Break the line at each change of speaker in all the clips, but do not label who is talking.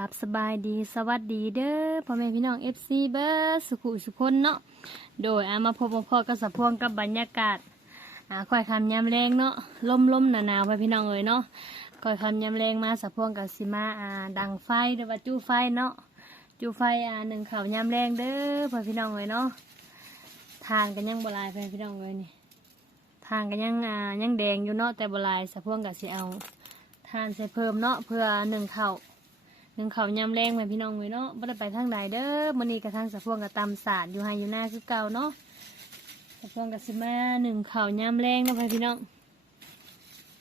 ราบสบายดีสวัสดีเด้อพ่อแม่พี่น้องเอฟซีเบอร์สุขุสุคนเนาะโดยอามาพบมาพอกับสะพวงกับบรรยากาศอ่าค่อยคำยามแรงเนาะลมลมหนาวหนาวๆไปพี่น้องเอ๋ยเนาะค่อยคำยามแรงมาสะพวงกับสิมาอ่าดังไฟหรือว่าจู้ไฟเนาะจู้ไฟอ่าหนึ่งข่าวยามแรงเด้อพ่อพี่น้องเอ๋ยเนาะทานกันยังบลายไปพี่น้องเอ๋ยนี่ทานกันยังอ่ายังแดงอยู่เนาะแต่บลายสะพวงกับสิเอาทานใส่เพิ่มเนาะเพื่อหนึ่งเข่าว นึ่งเขาวยำแรงไปพี่น้องเลยเนาะบ่ได้ไปทางใดเด้อมื้อนี้กระทั่งสะพวงกับตำศาสตร์อยู่ให้อยู่หน้าคือเก่าเนาะสะพวงกับสิมาหนึ่งเขาวยำแรงเนาะพี่น้อง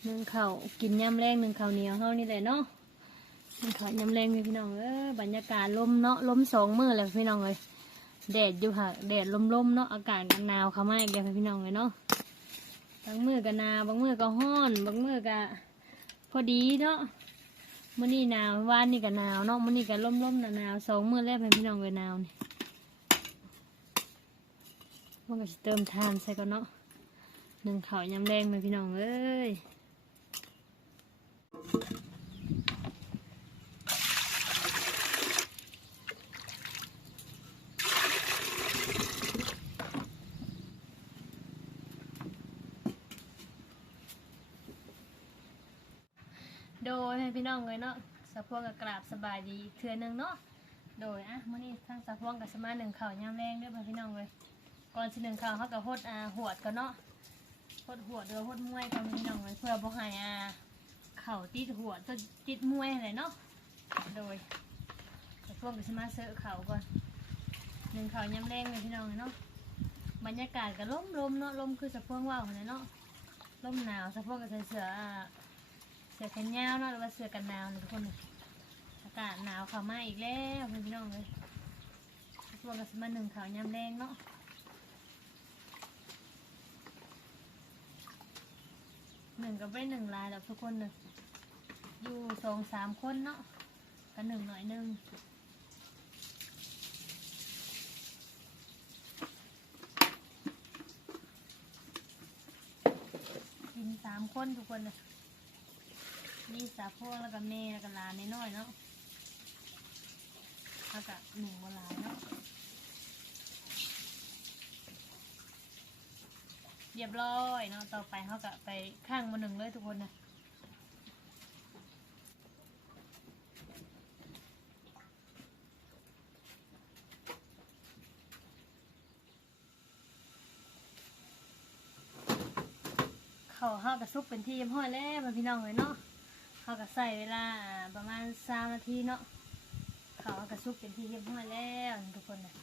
หนึ่งเขาวกินยำแรงหนึ่งเขาวเหนียวเฮานี่แหละเนาะหนึ่งเขาวยำแรงไปพี่น้องเออบรรยากาศลมเนาะลมสองมือเลยพี่น้องเลยแดดอยู่ค่ะแดดลมๆเนาะอากาศกันหนาวเข้ามาอีกแล้วพี่น้องเลยเนาะบางมือก็หนาวบางมือก็ร้อนบางมือก็พอดีเนาะ มื่อนี้หนาววานนี่ก็หนาวเนาะมื่อนี้ก็ร่มร่มหนาวหนาวสองมื้อแรกเป็นพี่น้องเลยหนาวนี่มันก็จะเติมทานใส่ก่อนเนาะหนึ่งเขายำแดงเลยพี่น้องเอ้ยโดยให้พี่ น้องเลยเนาะสะพวงกับกราบสบายดีเทื่อนึงเนาะโดยอะมื้อนี้ทางสะพวงกับสมาหนึ่งเข้าวยำแดงด้วยพี่น้องเลยก่อนสิหนึ่งข้าวเขากับหดอ่าหวดก่อนเนาะหดหัวเดือหดมวยกันพี่น้องเลยเพื่อบ่ให้อ่าเข่าติดหัวตัวติดมวยอะไรเนาะโดยแต่พวกก็สิมาเสอเข่าก่อนหนึ่งเข่าย้ำแรงเลยพี่น้องเลยเนาะบรรยากาศก็ลมลมเนาะลมคือสะพวงว่าวเลยเนาะลมหนาวสะพวงก็ใส่เสือ สื้อแขนยาวเนาะหรือว่าเสื้อกันหนาวเลยทุกคนอากาศหนาวเข้ามาอีกแล้วพี่น้องเลยสะพวงก็สิมาหนึ่งข่าย้ำแรงเนาะหนึ่งก็ไม่หนึ่งลายหรอกทุกคนเลยอยู่สองสามคนเนาะกันหนึ่งหน่อยหนึ่งกินสามคนทุกคนเลย มีสาพวงแล้วก็เมแล้วก็หลานน้อยๆเนาะแล้วก็หนึ่งวันลายเนาะเรียบร้อยเนาะต่อไปเขาก็ไปข้างมาหนึ่งเลยทุกคนนะเขาเขากระซุกเป็นที่เยี่ยมห้อยแล้วมันพี่น้องเลยเนาะ เขาก็ใส่เวลาประมาณสามนาทีเนาะเขากระซุกเป็นที่เยี่ยมห้อยแล้วทุกคนนะ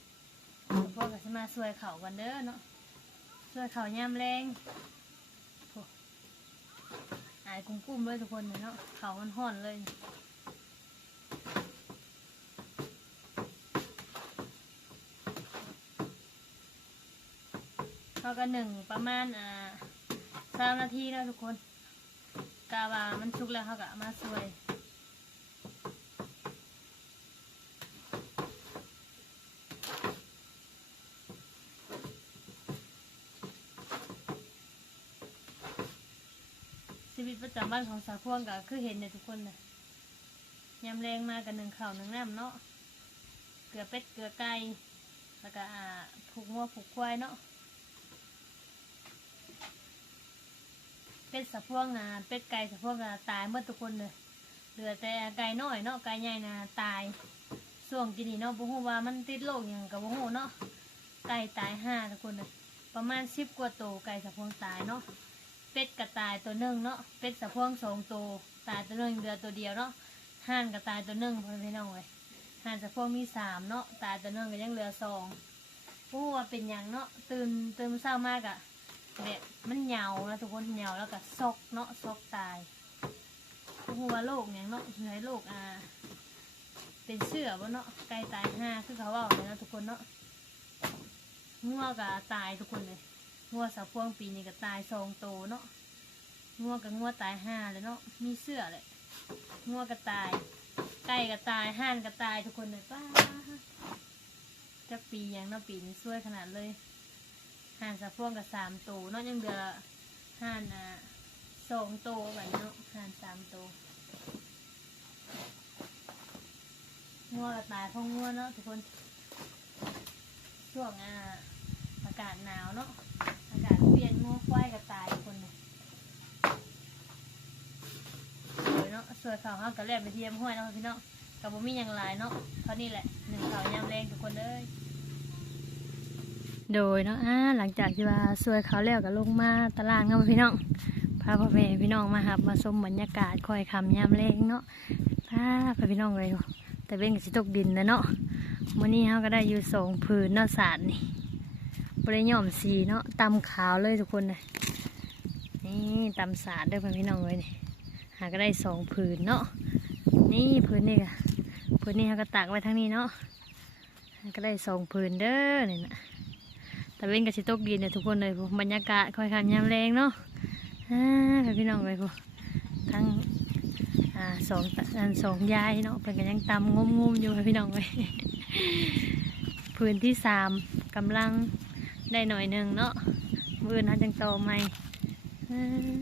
พวกก็จะมาสวยเขากันเด้อเนาะสวยเขาย่ำแรงโอ้อายกุ้งกุ้มเลยทุกคนเนาะเขามันห่อนเลยเขาก็หนึ่งประมาณอ่าสามนาทีแล้วทุกคน กาวามันชุกแล้วเขาก็มาสวยชีวิตประจำวันของสาวพวงก็คือเห็นในทุกคนนะยำแรงมากันหนึ่งข่าหนึ่งน้ำเนาะ เกลือเป็ดเกลือไก่ แล้วก็อ่าผูกงัวผูกควายเนาะ เป็ดสะพวงนะเป็ดไก่สะพวงนะตายเมื่อทุกคนเลยเหลือแต่ไก่น้อยเนาะไก่ใหญ่นะตายส่วงกินนี่เนาะบ่ฮู้ว่ามันติดโรคหยังกับบ่ฮู้เนาะไก่ตายห้าทุกคนเลยประมาณสิบกว่าตัวไก่สะพวงตายเนาะเป็ดก็ตายตัวหนึ่งเนาะเป็ดสะพวงสองตัวตายตัวหนึ่งเหลือตัวเดียวเนาะห่านก็ตายตัวหนึ่งพ่อพี่น้องเลยห่านสะพวงมีสามเนาะตายตัวหนึ่งก็ยังเหลือสองผู้ว่าเป็นหยังเนาะตื่นตื่นเช้ามากอะ แบบมันเหงาแล้วทุกคนเหงาแล้วก็ซกเนาะซกตายหัวโรคอย่างเนาะเหนื่อยโรคอ่าเป็นเสื้อบ่เนาะไก่ตายห้าคือเขาว่าเลยนะทุกคนเนาะงัวก็ตายทุกคนเลยงัวสาวพวงปีนี้ก็ตายสองโตเนาะงัวกับงัวตายห้าเลยเนาะมีเสื้อเลยงัวก็ตายไก่ก็ตายห่านก็ตายทุกคนเลยป้าจะปีอย่างเนาะปีนี้ช่วยขนาดเลย ห่านสะพวงกับสามตัวเนาะยังเหลือห่านอะสองตัวแบบเนาะห่านสามตัวงัวกับตายเพราะงัวเนาะทุกคนช่วงอ่าอากาศหนาวเนาะอากาศเปลี่ยนงัวควายกับตายทุกคนเลยสวยเนาะสวยเขาวเขากับแลบไปเทียมห้วยเนาะพี่เนาะกับบ่มีอย่างลายเนาะเท่านี้แหละหนึ่งเขาวยามแรงทุกคนเลย โดยเนาะอ่าหลังจากที่ว่าสวยเขาแล้วก็ลงมาตลาดเนาะพี่น้องพาพ่อแม่พี่น้องมาหับมาชมบรรยากาศคอยคำยามแรงเนาะพาไปพี่น้องเลยแต่เป็นกับสิตกดินนะเนาะวันนี้เขาก็ได้อยู่สองผืนเนาะสาดนี่บริย่อมสีเนาะตำขาวเลยทุกคนเลยนี่ตำสาดเด้อพี่น้องเลยนี่หาก็ได้สองผืนเนาะนี่ผืนนี่ค่ะผืนนี้เขาก็ตากไว้ทั้งนี้เนาะก็ได้สองผืนเด้อเนี่นะ แต่เว้นกับสิตกดินเนี่ยทุกคนเลยพวกบรรยากาศคอยคำยามแรงเนาะอ่าพี่น้องเลยพวกทั้งอ่าสองตาอันสองยายเนาะเป็นกันยังตำงมงมอยู่ค่ะพี่น้องเลยพื้นที่สามกำลังได้หน่อยหนึ่งเนาะมือนั้นจังโตใหม่อ่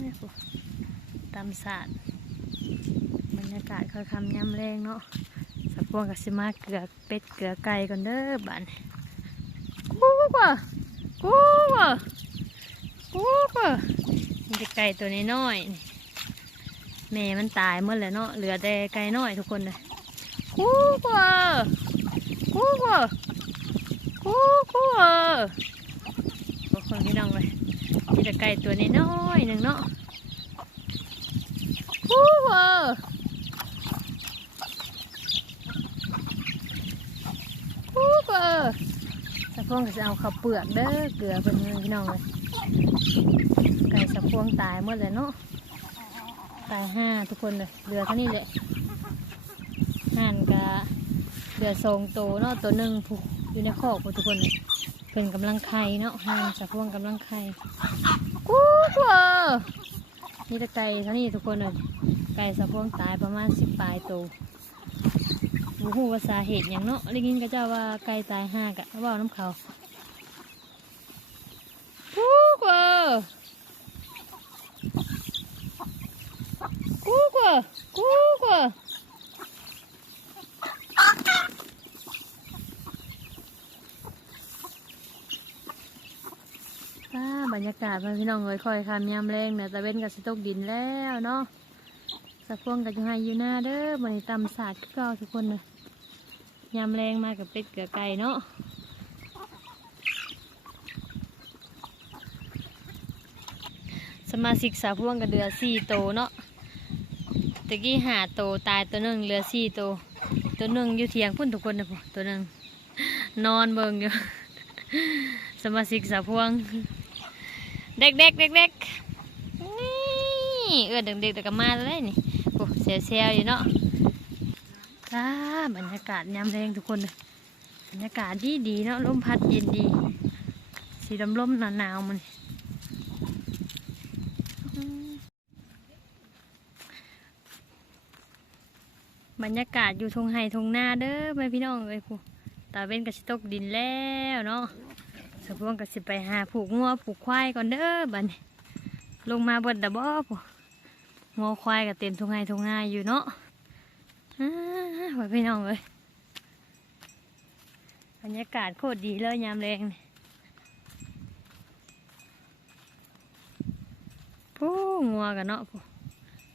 าพวกตำศาสตร์บรรยากาศคอยคำยามแรงเนาะสักพวงกับสิมาเกลือเป็ดเกลือไก่ก่อนเด้อบ้านกูกว่า กูกว่กูกว่มันจะไก่ตัวน้อยๆแม่มันตายหมดแล้วเนาะเหลือแต่ไก่น้อยทุกคนเลยกูกว่กูกว่กูกว่ทุกคนพี่น้องเลยมีแต่ไก่ตัวน้อยๆหนึ่งเนาะกูกว่กูกว่าสะ พวงก็จะเอาข้าวเปลือกเด้อเกลือเป็นเงินพี่น้องเลยไก่สะพวงตายหมดเลยเนาะตายห้าทุกคนเลยเหลือเท่านี้เลยห่านกะเหลือสองโตเนาะตัวหนึ่งผูกอยู่ในคอกทุกคนเลยเป็นกำลังไข่เนาะห่านสะพวงกำลังไข่กูกลัวนี่ต่ไก่เท่านี้ทุกคนเลยไก่สะพวงตายประมาณสิบปลายตัว บูฮูว่าสาเหตุอย่างเนาะได้ยินก็เจ้าว่าไก่ตายห้ากะว่าเอาน้ำเขากูกว่ากูกว่ากูกว่าบรรยากาศมันพี่น้องเลยคอยคำยามแรงเนี่ยตะเว้นกับสิตกดินแล้วเนาะสะพวงกับจะให้อยู่หน้าเด้อมันนี้ตำศาสตร์คือเก่าทุกคนเลย ยำแรงมากับเป็ดเกลือไก่เนาะสมาชิกสาวพ่วงกับเดือสี่โตเนาะตะกี้หาโตตายตัวหนึ่งเหลือสี่โต ตัวหนึ่งอยู่เทียงพุ่นทุกคนนะพ่อตัวหนึ่งนอนเบิ่งอยู่สมาชิกสาวพ่วง เด็กเด็กเด็กเด็กนี่เออเด็กเด็กๆแต่ก็มาแล้วนี่โอ้เสียเสียอยู่เนาะ จ้าบรรยากาศยามแรงทุกคนเลยบรรยากาศดีดีเนาะลมพัดเย็นดี สีลมลมหนาวๆมันบรรยากาศอยู่ทงไห่ทงนาเด้อแม่พี่น้องเลยผู้ตาเว้นกับสิตกดินแล้วเนาะสะพวงกับสิไปหาผูกงัวผูกควายก่อนเด้อบันลงมาบดดับบ่ผู้งัวควายกับเต็มทงไห่ทงนาอยู่เนาะอ่า ไว้พี่น้องเลยบรรยากาศโคตรดีเลยยามแรงนี่ผู้งัวกันเนาะ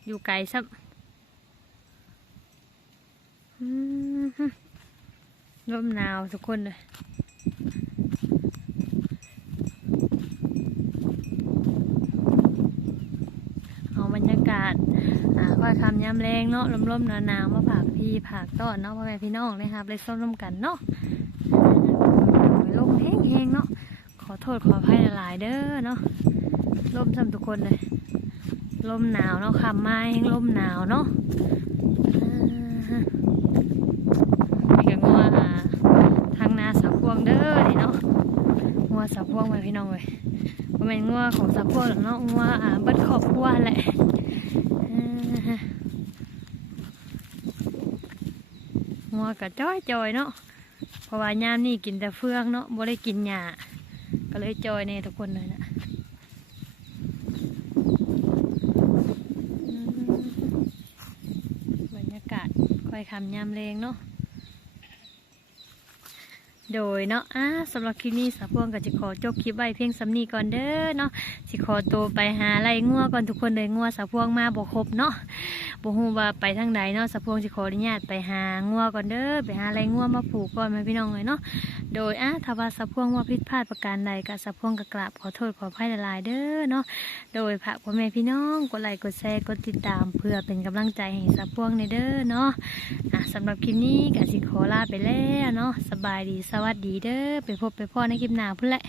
อยู่ไกลซับอืมฮึลมหนาวทุกคนเลยเอาบรรยากาศอ่าค่อยคำย้ำแรงเนาะลมๆหนาวๆมาผาก พี่ผากต้อนเนาะพ่อแม่พี่น้องนะครับเลยส้มร่วมกันเนาะลมแห้งๆเนาะขอโทษขออภัยหลายๆเด้อเนาะลมซ้ำทุกคนเลยลมหนาวเนาะคำไม้แห้งลมหนาวเนาะอ่านี่ก็งัวอ่าทางนาสาวพวงเด้อนี่เนาะงัวสาวพวงไปพี่น้องเลยบ่แม่นงัวของสาวพวงหรอเนาะงัวอ่าเบิดคอบครัวแหละ อ่า งัวกะจ้อยจอยเนาะเพราะว่ายามนี่กินแต่เฟืองเนาะบ่ได้กินหญ้าก็เลยจอยในทุกคนเลยนะบรรยากาศค่อยคำยามแรงเนาะโดยเนาะอ่าสำหรับคลิปนี้สาวพวงก็จะขอจบคลิปไว้เพียงสำนีก่อนเด้อเนาะสิขอตัวไปหาไรงัวก่อนทุกคนเลยงัวสาวพวงมาบ่ครบเนาะ บ่ฮู้ว่าไปทางใดเนาะสาวพวงสิขออนุญาตไปหางัวก่อนเด้อไปหาอะไรงัวมาผูกก่อนแม่พี่น้องเลยเนาะโดยอะถ้าว่าสาวพวงว่าผิดพลาดประการใดก็สาวพวงก็กราบขอโทษขออภัยหลายๆเด้อเนาะโดยพระพ่อแม่พี่น้องกดไลค์กดแชร์กดติดตามเพื่อเป็นกำลังใจให้สาวพวงในเด้อเนาะอะสำหรับคลิปนี้กสิขอลาไปแล้วเนาะสบายดีสวัสดีเด้อไปพบไปพ่อในคลิปหน้าพุ่นแหละ